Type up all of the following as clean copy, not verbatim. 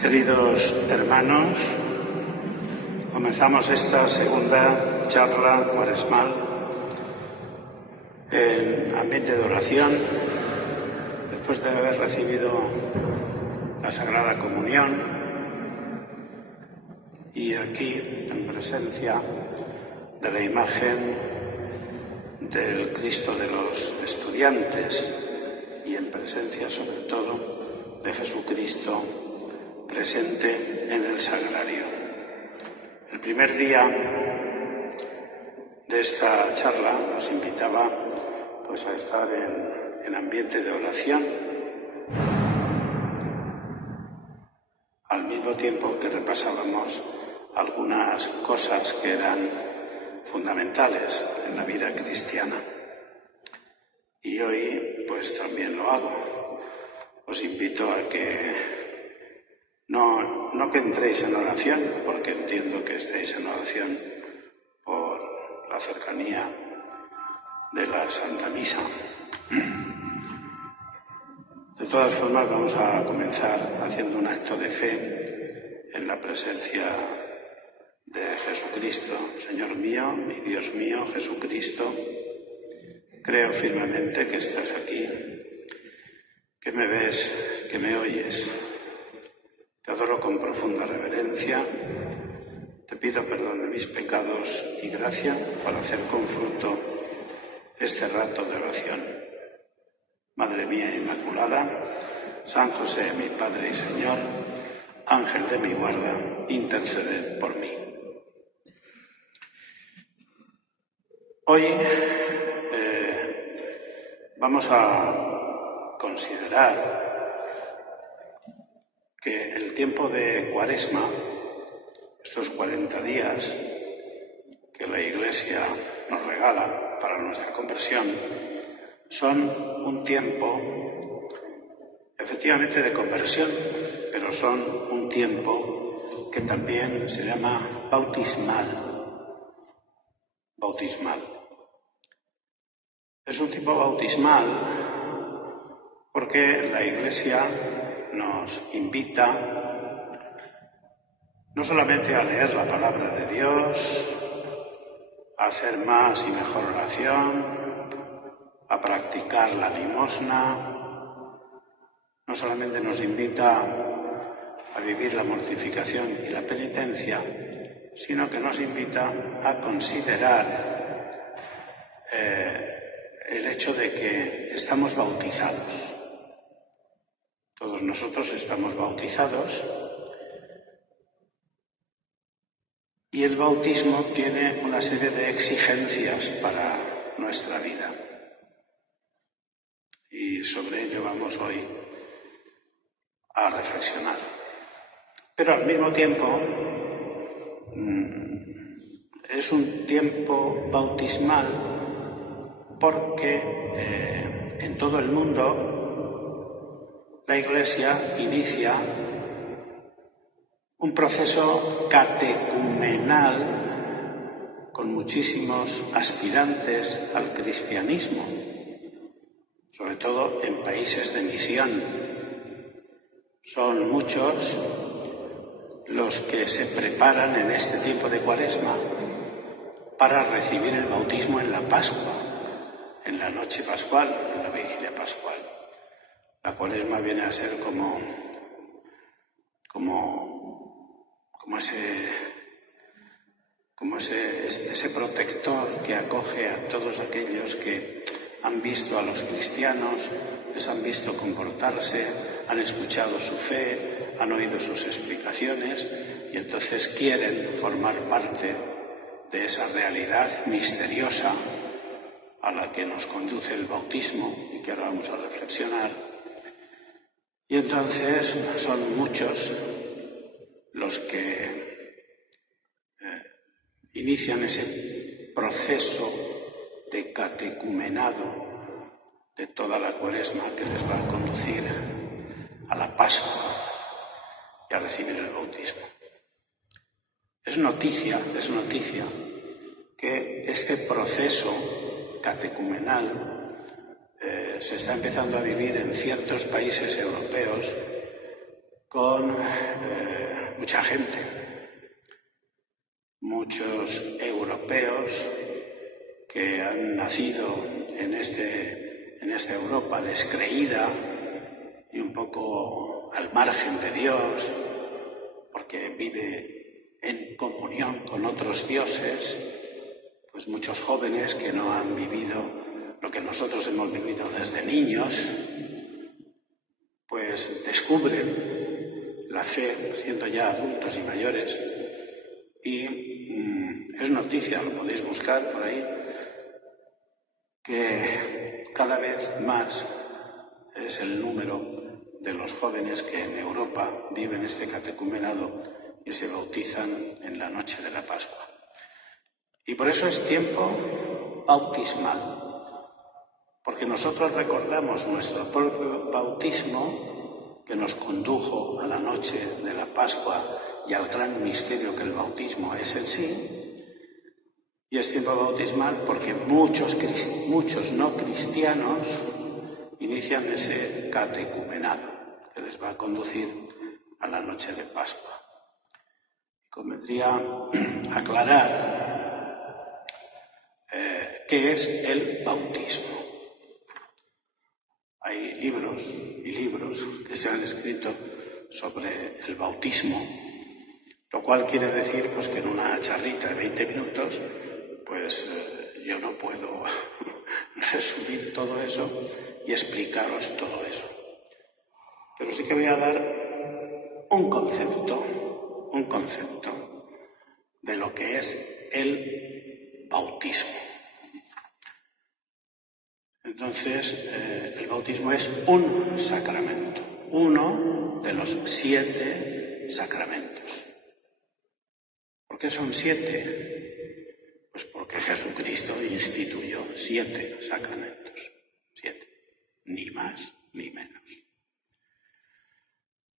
Queridos hermanos, comenzamos esta segunda charla cuaresmal en ambiente de oración, después de haber recibido la Sagrada Comunión y aquí en presencia de la imagen del Cristo de los estudiantes y en presencia sobre todo de Jesucristo presente en el sagrario. El primer día de esta charla nos invitaba a estar en ambiente de oración, al mismo tiempo que repasábamos algunas cosas que eran fundamentales en la vida cristiana. Y hoy también lo hago. Os invito a que no que entréis en oración, porque entiendo que estéis en oración por la cercanía de la Santa Misa. De todas formas, vamos a comenzar haciendo un acto de fe en la presencia de Jesucristo. Señor mío y Dios mío, Jesucristo, creo firmemente que estás aquí, que me ves, que me oyes. Te adoro con profunda reverencia, te pido perdón de mis pecados y gracia para hacer con fruto este rato de oración. Madre mía Inmaculada, San José, mi Padre y Señor, Ángel de mi guarda, interceded por mí. Hoy vamos a considerar que el tiempo de Cuaresma, estos 40 días que la Iglesia nos regala para nuestra conversión, son un tiempo efectivamente de conversión, pero son un tiempo que también se llama bautismal. Es un tiempo bautismal porque la Iglesia nos invita no solamente a leer la palabra de Dios, a hacer más y mejor oración, a practicar la limosna, no solamente nos invita a vivir la mortificación y la penitencia, sino que nos invita a considerar el hecho de que estamos bautizados. Todos nosotros estamos bautizados y el bautismo tiene una serie de exigencias para nuestra vida. Y sobre ello vamos hoy a reflexionar. Pero al mismo tiempo es un tiempo bautismal porque en todo el mundo la Iglesia inicia un proceso catecumenal con muchísimos aspirantes al cristianismo, sobre todo en países de misión. Son muchos los que se preparan en este tiempo de Cuaresma para recibir el bautismo en la Pascua, en la noche pascual, en la vigilia pascual. La Cuaresma viene a ser como ese protector que acoge a todos aquellos que han visto a los cristianos, les han visto comportarse, han escuchado su fe, han oído sus explicaciones y entonces quieren formar parte de esa realidad misteriosa a la que nos conduce el bautismo y que ahora vamos a reflexionar. Y entonces son muchos los que inician ese proceso de catecumenado de toda la Cuaresma que les va a conducir a la Pascua y a recibir el bautismo. Es noticia que este proceso catecumenal se está empezando a vivir en ciertos países europeos con mucha gente, muchos europeos que han nacido en esta Europa descreída y un poco al margen de Dios, porque vive en comunión con otros dioses, pues muchos jóvenes que no han vivido lo que nosotros hemos vivido desde niños, pues descubren la fe siendo ya adultos y mayores, y es noticia, lo podéis buscar por ahí, que cada vez más es el número de los jóvenes que en Europa viven este catecumenado y se bautizan en la noche de la Pascua. Y por eso es tiempo bautismal, porque nosotros recordamos nuestro propio bautismo que nos condujo a la noche de la Pascua y al gran misterio que el bautismo es en sí. Y es tiempo bautismal porque muchos no cristianos inician ese catecumenado que les va a conducir a la noche de Pascua. Y convendría aclarar qué es el bautismo. Hay libros y libros que se han escrito sobre el bautismo, lo cual quiere decir pues, que en una charlita de 20 minutos pues yo no puedo resumir todo eso y explicaros todo eso. Pero sí que voy a dar un concepto de lo que es el bautismo. Entonces, el bautismo es un sacramento, uno de los 7 sacramentos. ¿Por qué son 7? Pues porque Jesucristo instituyó 7 sacramentos, 7, ni más ni menos.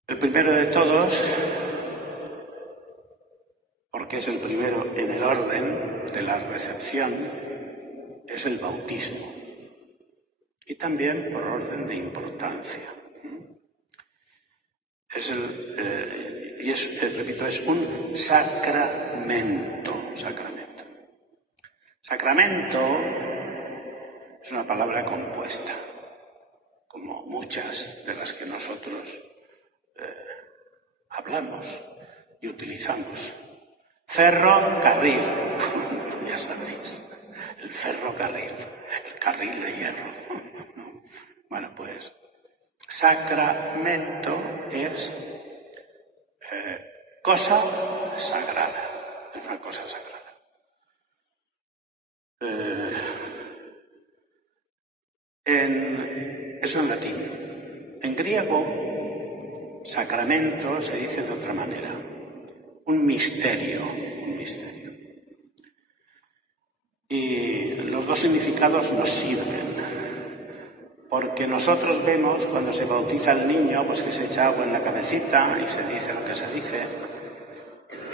El primero de todos, porque es el primero en el orden de la recepción, es el bautismo. Y también por orden de importancia. Repito, es un sacramento. Sacramento es una palabra compuesta, como muchas de las que nosotros hablamos y utilizamos. Ferrocarril, ya sabéis, el ferrocarril, el carril de hierro. Bueno, pues sacramento es cosa sagrada, es una cosa sagrada. Eso en latín. En griego, sacramento se dice de otra manera, un misterio. Y los dos significados nos sirven. Porque nosotros vemos cuando se bautiza el niño, pues que se echa agua en la cabecita y se dice lo que se dice,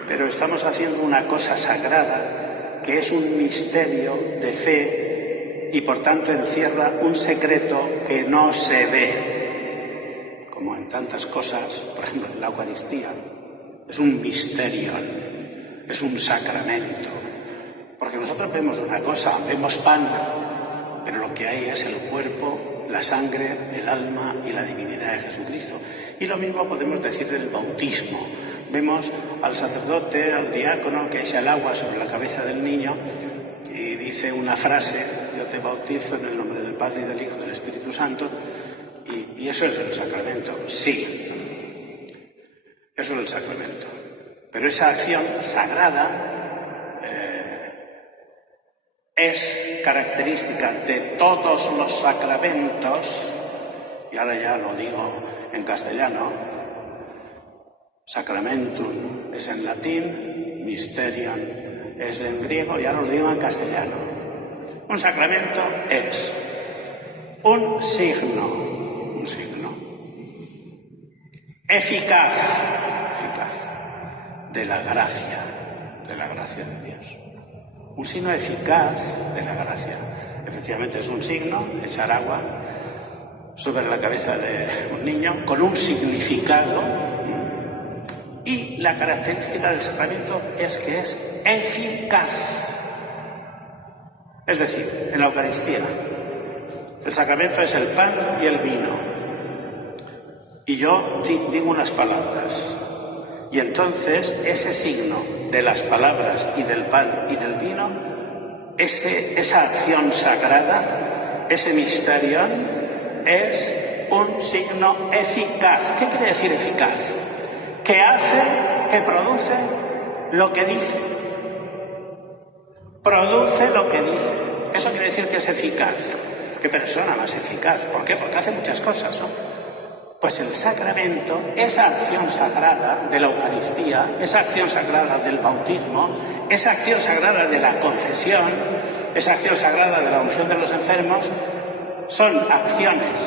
pero estamos haciendo una cosa sagrada que es un misterio de fe y por tanto encierra un secreto que no se ve, como en tantas cosas, por ejemplo en la Eucaristía, es un misterio, es un sacramento, porque nosotros vemos una cosa, vemos pan, pero lo que hay es el cuerpo, la sangre, el alma y la divinidad de Jesucristo. Y lo mismo podemos decir del bautismo. Vemos al sacerdote, al diácono, que echa el agua sobre la cabeza del niño y dice una frase: yo te bautizo en el nombre del Padre y del Hijo y del Espíritu Santo. Y eso es el sacramento. Sí, eso es el sacramento. Pero esa acción sagrada es característica de todos los sacramentos, y ahora ya lo digo en castellano, sacramentum es en latín, mysterium es en griego, y ahora lo digo en castellano. Un sacramento es un signo eficaz de la gracia de Dios. Un signo eficaz de la gracia. Efectivamente es un signo, echar agua sobre la cabeza de un niño, con un significado la característica del sacramento es que es eficaz. Es decir, en la Eucaristía, el sacramento es el pan y el vino. Y yo digo unas palabras. Y entonces ese signo de las palabras y del pan y del vino, esa acción sagrada, ese misterio, es un signo eficaz. ¿Qué quiere decir eficaz? Que hace, que produce lo que dice. Produce lo que dice. Eso quiere decir que es eficaz. ¿Qué persona más eficaz? ¿Por qué? Porque hace muchas cosas, ¿no? Pues el sacramento, esa acción sagrada de la Eucaristía, esa acción sagrada del bautismo, esa acción sagrada de la confesión, esa acción sagrada de la unción de los enfermos, son acciones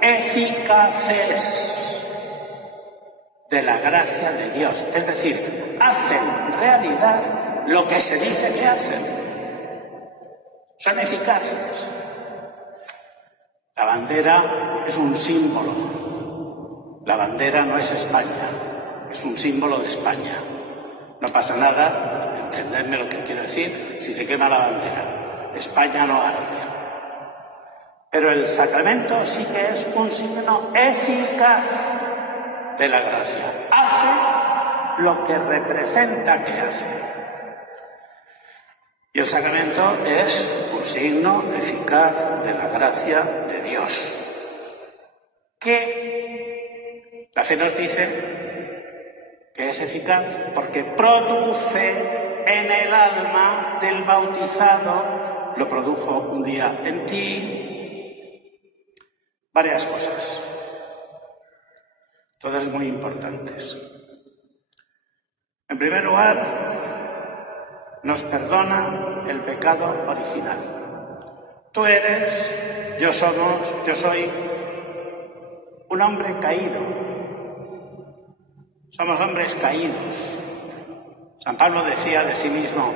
eficaces de la gracia de Dios. Es decir, hacen realidad lo que se dice que hacen. Son eficaces. La bandera es un símbolo. La bandera no es España, es un símbolo de España. No pasa nada, entendedme lo que quiero decir, si se quema la bandera. España no arde. Pero el sacramento sí que es un signo eficaz de la gracia. Hace lo que representa que hace. Y el sacramento es un signo eficaz de la gracia de Dios. Que la fe nos dice que es eficaz porque produce en el alma del bautizado, lo produjo un día en ti, varias cosas, todas muy importantes. En primer lugar, nos perdona el pecado original. Tú eres, yo soy un hombre caído. Somos hombres caídos. San Pablo decía de sí mismo,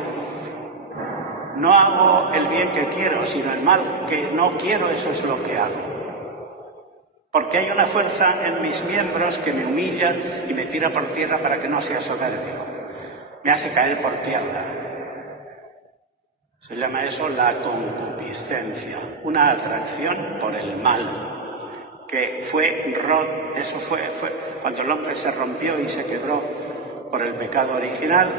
no hago el bien que quiero, sino el mal que no quiero, eso es lo que hago. Porque hay una fuerza en mis miembros que me humilla y me tira por tierra para que no sea soberbio. Me hace caer por tierra. Se llama eso la concupiscencia, una atracción por el mal. Que eso fue cuando el hombre se rompió y se quebró por el pecado original,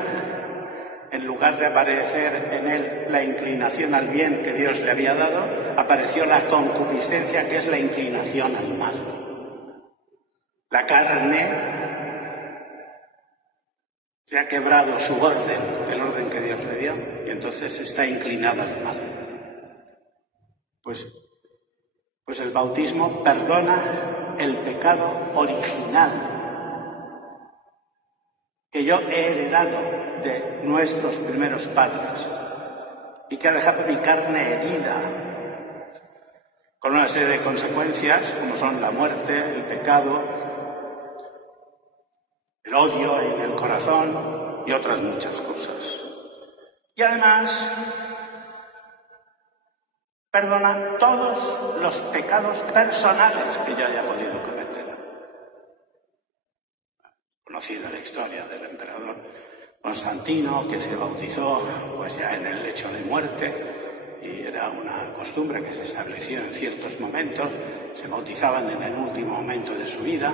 en lugar de aparecer en él la inclinación al bien que Dios le había dado, apareció la concupiscencia, que es la inclinación al mal. La carne se ha quebrado su orden, el orden que Dios le dio, y entonces está inclinada al mal. Pues el bautismo perdona el pecado original que yo he heredado de nuestros primeros padres y que ha dejado mi carne herida con una serie de consecuencias como son la muerte, el pecado, el odio en el corazón y otras muchas cosas. Y además perdona todos los pecados personales que yo haya podido cometer. Conocida la historia del emperador Constantino, que se bautizó pues ya en el lecho de muerte, y era una costumbre que se estableció en ciertos momentos. Se bautizaban en el último momento de su vida,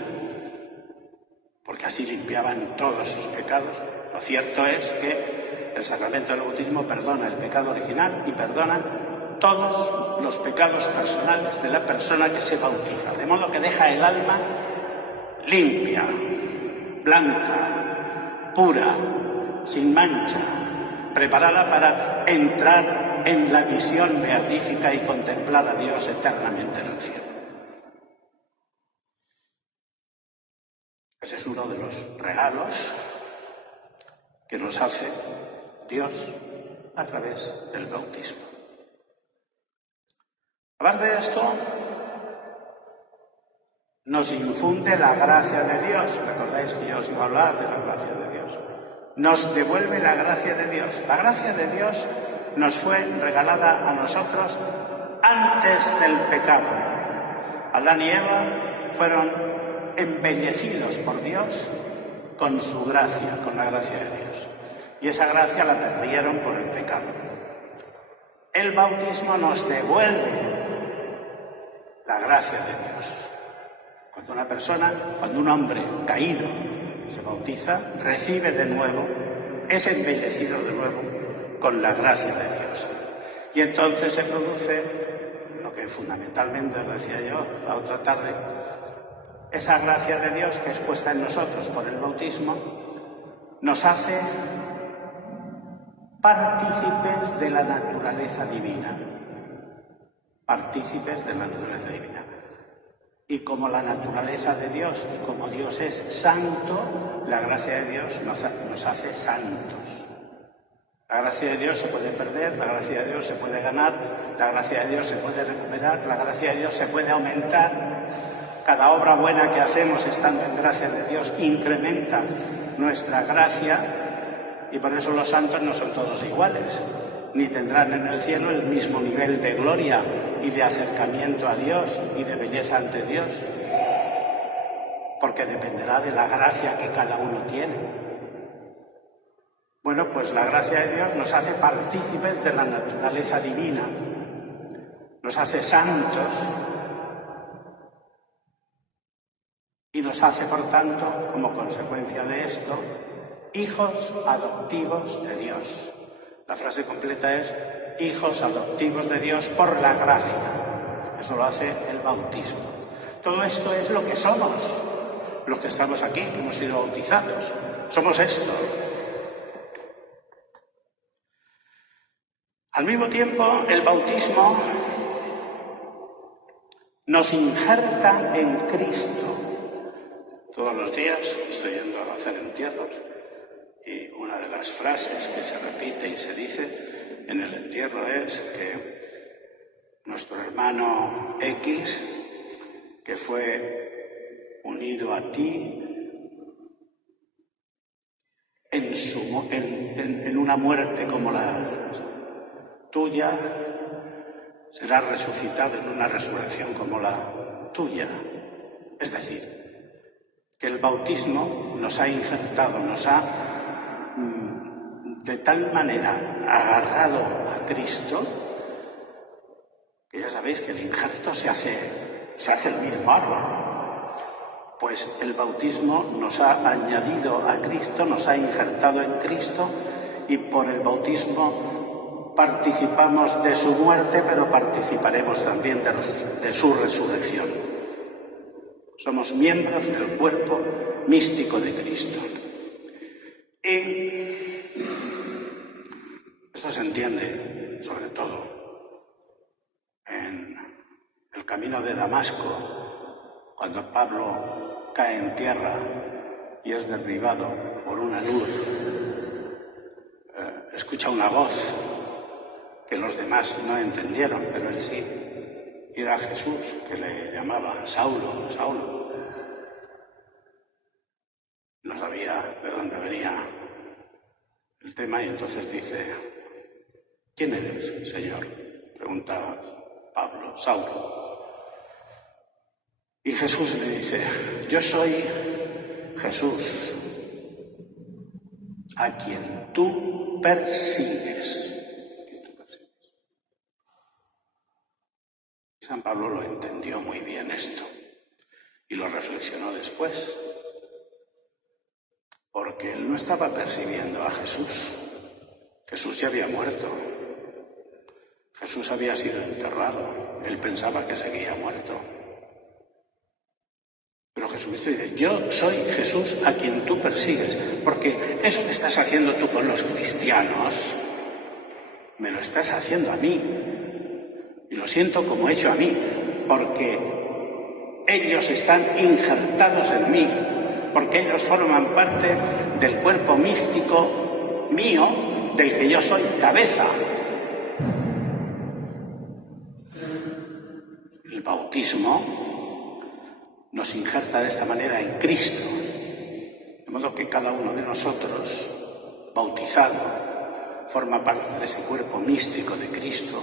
porque así limpiaban todos sus pecados. Lo cierto es que el sacramento del bautismo perdona el pecado original y perdona todos los pecados personales de la persona que se bautiza, de modo que deja el alma limpia, blanca, pura, sin mancha, preparada para entrar en la visión beatífica y contemplar a Dios eternamente en el cielo. Ese es uno de los regalos que nos hace Dios a través del bautismo. Aparte de esto, nos infunde la gracia de Dios. Recordáis que yo os iba a hablar de la gracia de Dios. Nos devuelve la gracia de Dios. La gracia de Dios nos fue regalada a nosotros antes del pecado. Adán y Eva fueron embellecidos por Dios con su gracia, con la gracia de Dios. Y esa gracia la perdieron por el pecado. El bautismo nos devuelve la gracia de Dios. Cuando un hombre caído se bautiza, recibe de nuevo, es embellecido de nuevo con la gracia de Dios. Y entonces se produce lo que fundamentalmente, decía yo la otra tarde, esa gracia de Dios que es puesta en nosotros por el bautismo, nos hace partícipes de la naturaleza divina. Partícipes de la naturaleza divina. Y como la naturaleza de Dios, y como Dios es santo, la gracia de Dios nos hace santos. La gracia de Dios se puede perder, la gracia de Dios se puede ganar, la gracia de Dios se puede recuperar, la gracia de Dios se puede aumentar. Cada obra buena que hacemos estando en gracia de Dios incrementa nuestra gracia, y por eso los santos no son todos iguales, ni tendrán en el cielo el mismo nivel de gloria y de acercamiento a Dios y de belleza ante Dios, porque dependerá de la gracia que cada uno tiene. Bueno, pues la gracia de Dios nos hace partícipes de la naturaleza divina, nos hace santos y nos hace, por tanto, como consecuencia de esto, hijos adoptivos de Dios. La frase completa es hijos adoptivos de Dios por la gracia. Eso lo hace el bautismo. Todo esto es lo que somos, los que estamos aquí, que hemos sido bautizados. Somos esto. Al mismo tiempo, el bautismo nos injerta en Cristo. Todos los días estoy yendo a hacer entierros. Y una de las frases que se repite y se dice en el entierro es que nuestro hermano X, que fue unido a ti en una muerte como la tuya, será resucitado en una resurrección como la tuya. Es decir, que el bautismo nos ha injertado, nos ha de tal manera agarrado a Cristo, que ya sabéis que el injerto se hace el mismo árbol. Pues el bautismo nos ha añadido a Cristo, nos ha injertado en Cristo, y por el bautismo participamos de su muerte, pero participaremos también de su resurrección. Somos miembros del cuerpo místico de Cristo. Y esto se entiende, sobre todo, en el camino de Damasco, cuando Pablo cae en tierra y es derribado por una luz. Escucha una voz que los demás no entendieron, pero él sí. Y era Jesús, que le llamaba Saulo, Saulo. No sabía de dónde venía el tema y entonces dice: ¿quién eres, Señor?, preguntaba Pablo, Saulo. Y Jesús le dice: yo soy Jesús, a quien tú persigues. San Pablo lo entendió muy bien esto y lo reflexionó después, porque él no estaba persiguiendo a Jesús. Jesús ya había muerto. Jesús había sido enterrado. Él pensaba que seguía muerto. Pero Jesucristo dice: yo soy Jesús a quien tú persigues, porque eso que estás haciendo tú con los cristianos, me lo estás haciendo a mí. Y lo siento como hecho a mí, porque ellos están injertados en mí, porque ellos forman parte del cuerpo místico mío, del que yo soy cabeza. El bautismo nos injerta de esta manera en Cristo, de modo que cada uno de nosotros, bautizado, forma parte de ese cuerpo místico de Cristo,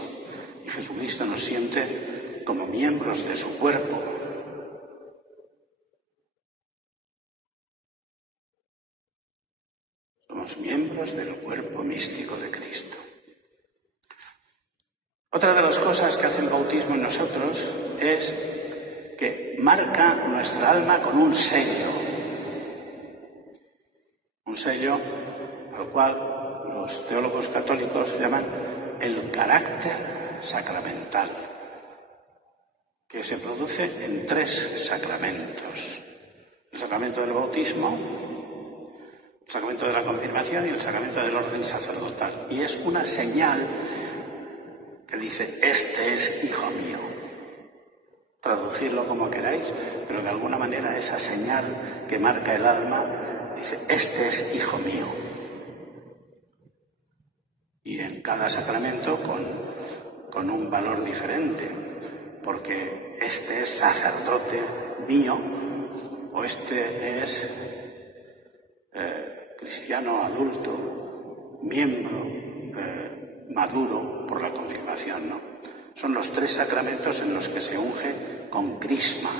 y Jesucristo nos siente como miembros de su cuerpo. Somos miembros del cuerpo místico de Cristo. Otra de las cosas que hace el bautismo en nosotros es que marca nuestra alma con un sello al cual los teólogos católicos llaman el carácter sacramental, que se produce en 3 sacramentos: el sacramento del bautismo, el sacramento de la confirmación y el sacramento del orden sacerdotal. Y es una señal que dice: este es hijo mío. Traducirlo como queráis, pero de alguna manera esa señal que marca el alma dice: este es hijo mío. Y en cada sacramento con un valor diferente, porque este es sacerdote mío o este es cristiano adulto, miembro maduro por la confirmación, ¿no? Son los 3 sacramentos en los que se unge con crisma.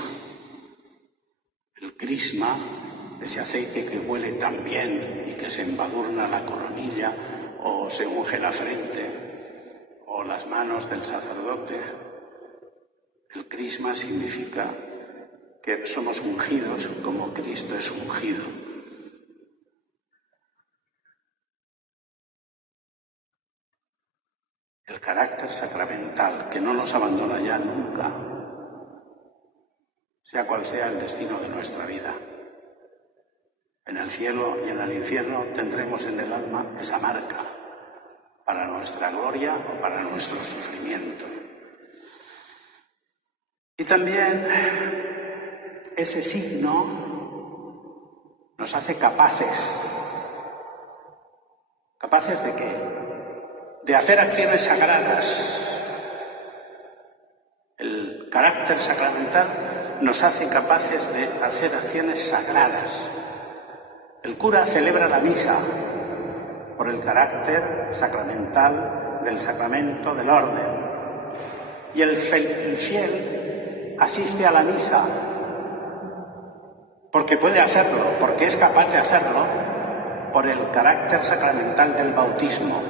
El crisma, ese aceite que huele tan bien y que se embadurna la coronilla o se unge la frente o las manos del sacerdote. El crisma significa que somos ungidos como Cristo es ungido. El carácter sacramental, que no nos abandona ya nunca, sea cual sea el destino de nuestra vida. En el cielo y en el infierno tendremos en el alma esa marca, para nuestra gloria o para nuestro sufrimiento. Y también ese signo nos hace capaces. ¿Capaces de qué? De hacer acciones sagradas. El carácter sacramental nos hace capaces de hacer acciones sagradas. El cura celebra la misa por el carácter sacramental del sacramento del orden. Y el fiel asiste a la misa porque puede hacerlo, porque es capaz de hacerlo, por el carácter sacramental del bautismo,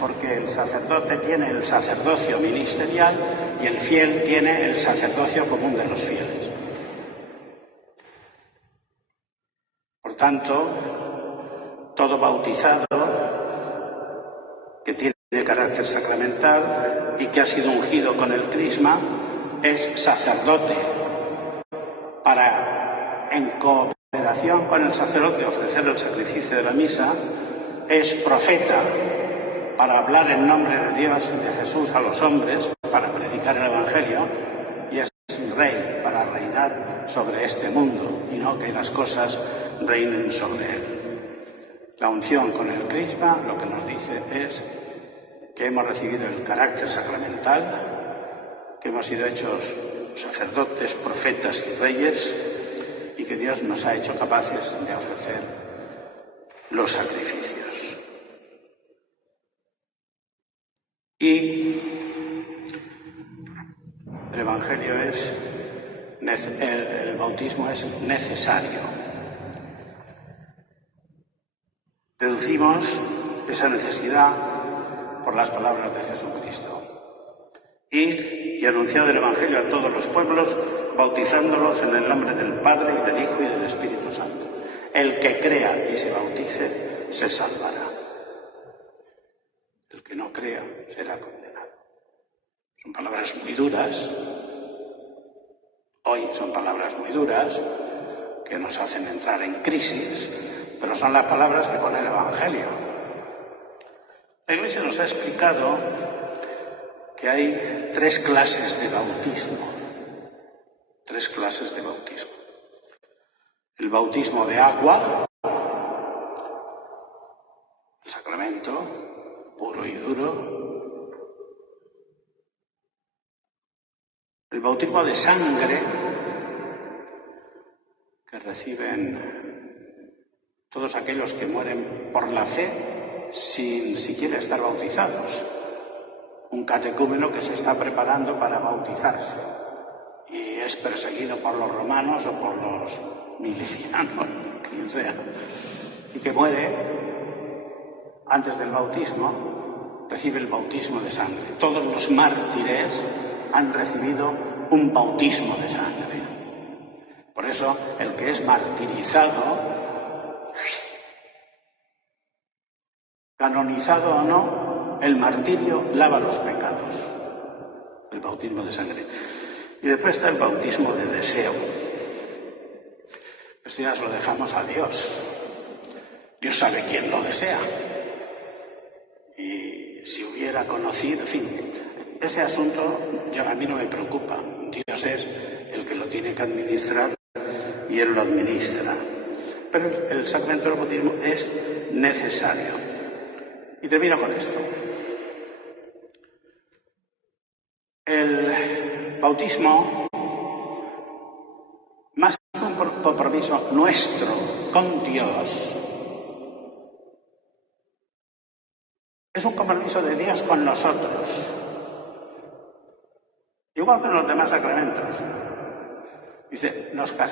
porque el sacerdote tiene el sacerdocio ministerial y el fiel tiene el sacerdocio común de los fieles. Por tanto, todo bautizado que tiene carácter sacramental y que ha sido ungido con el crisma es sacerdote para, en cooperación con el sacerdote, ofrecer el sacrificio de la misa. Es profeta para hablar en nombre de Dios y de Jesús a los hombres, para predicar el Evangelio, y es rey para reinar sobre este mundo y no que las cosas reinen sobre él. La unción con el crisma lo que nos dice es que hemos recibido el carácter sacramental, que hemos sido hechos sacerdotes, profetas y reyes, y que Dios nos ha hecho capaces de ofrecer los sacrificios. Y el Evangelio el bautismo es necesario. Deducimos esa necesidad por las palabras de Jesucristo. Id y anunciad el Evangelio a todos los pueblos, bautizándolos en el nombre del Padre y del Hijo y del Espíritu Santo. El que crea y se bautice se salvará. El que no crea será condenado. Son palabras muy duras. Hoy son palabras muy duras que nos hacen entrar en crisis, pero son las palabras que pone el Evangelio. La Iglesia nos ha explicado que hay 3 clases de bautismo. 3 clases de bautismo. El bautismo de agua, el sacramento puro y duro. El bautismo de sangre, que reciben todos aquellos que mueren por la fe sin siquiera estar bautizados. Un catecúmeno que se está preparando para bautizarse y es perseguido por los romanos o por los milicianos, quien sea, y que muere antes del bautismo, recibe el bautismo de sangre. Todos los mártires han recibido un bautismo de sangre. Por eso, el que es martirizado, canonizado o no, el martirio lava los pecados. El bautismo de sangre. Y después está el bautismo de deseo. Esto ya se lo dejamos a Dios. Dios sabe quién lo desea. Y si hubiera conocido, en fin, ese asunto a mí no me preocupa. Dios es el que lo tiene que administrar y Él lo administra. Pero el sacramento del bautismo es necesario. Y termino con esto. El bautismo, más que un compromiso nuestro con Dios, es un compromiso de Dios con nosotros. Igual que en los demás sacramentos. Dice, nos casamos